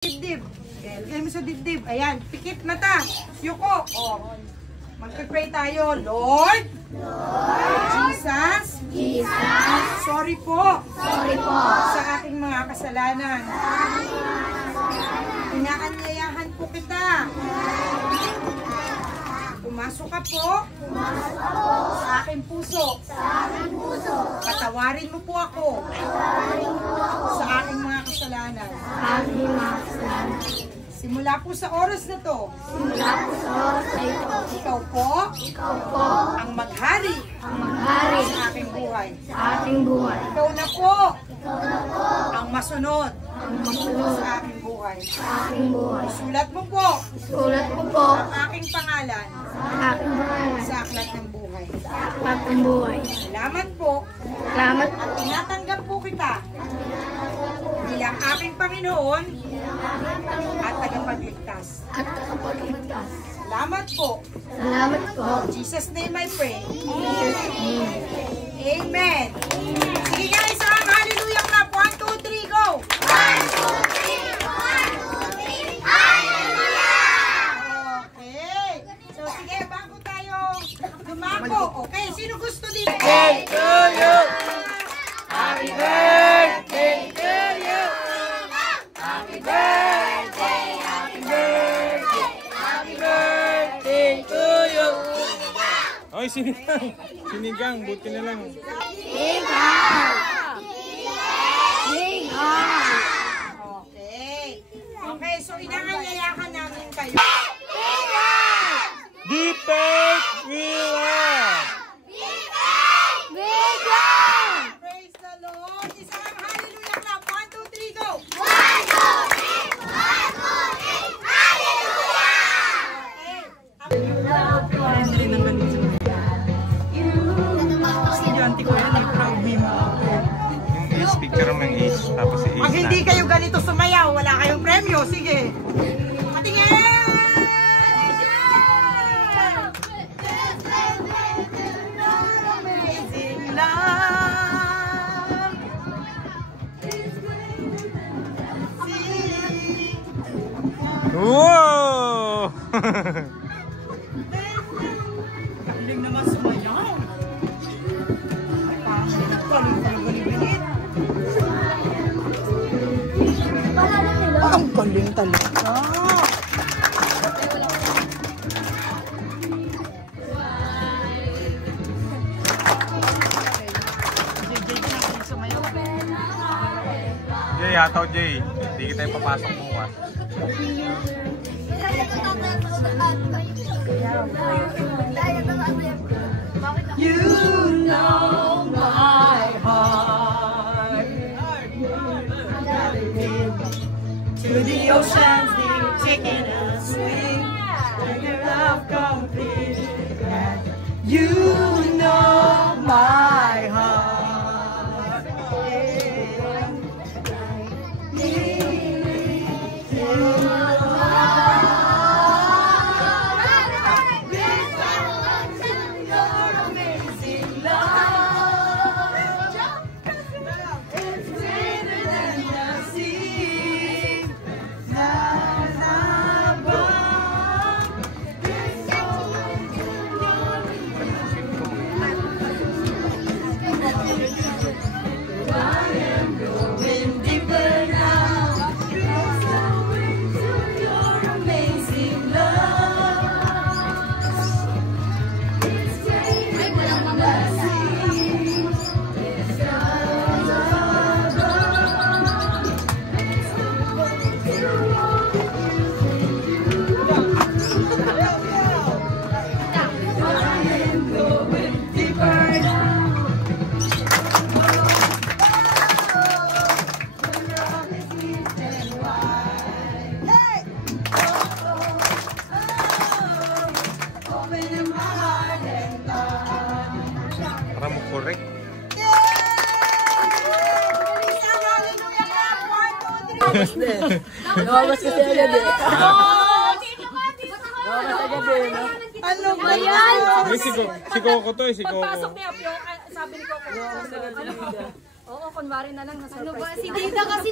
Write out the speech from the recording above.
Dibdib. Lagay mo sa dibdib. Ayan. Pikit mata. Yuko. O. Mag-pray tayo. Lord. Jesus. Sorry po. Sa aking mga kasalanan. Inaanyayahan po kita. Pumasok ka po sa aking puso. Patawarin mo po ako sa aking mga kasalanan. Simula po sa oras na to, ikaw po ang maghari sa aking buhay. Ikaw na po ang masunod sa aking buhay. Isulat mo po ang aking pangalan sa aklat ng buhay. Salamat po. At tinatanggap po kita bilang aking Panginoon at tagapagligtas. Salamat po. In Jesus' name I pray. Amen. Sige nga, isang hallelujah clap. 1, 2, 3, go! 1, 2, 3, 1, 2, 3, hallelujah! Okay. So sige, bago tayo lumako. Okay, sino gusto dito? Birthday to you! Happy birthday to you! Happy birthday, happy birthday, happy birthday to you! Oy, sinigang, buti na lang. Okay. Okay, so inanganyayakan namin kayo. Deepak Willa! Praise the Lord. Isang hallelujah clap. 1, 2, 3, go! 1, 2, 3, 1, 2, 3, Yung picture ng is, tapos si is. Pag hindi kayo ganito sumayaw, wala kayong premyo. Sige. Patingin! Amazing love. Wow! Galing naman sumayaw. Galing-galing-galing. Ang galing talaga. Jay, ataw Jay. Hindi kita yung papasok bukas. You know my heart. To the oceans, taking a swing. When your love completed. You know my heart. Para mo correct. Lumabas kasi agad eh. Ano ba yan? Si Coco to eh, si Coco. Pagpasok niya, sabi ni Coco. Oo, kunwari na lang nasa surprise. Ano ba? Si Tita kasi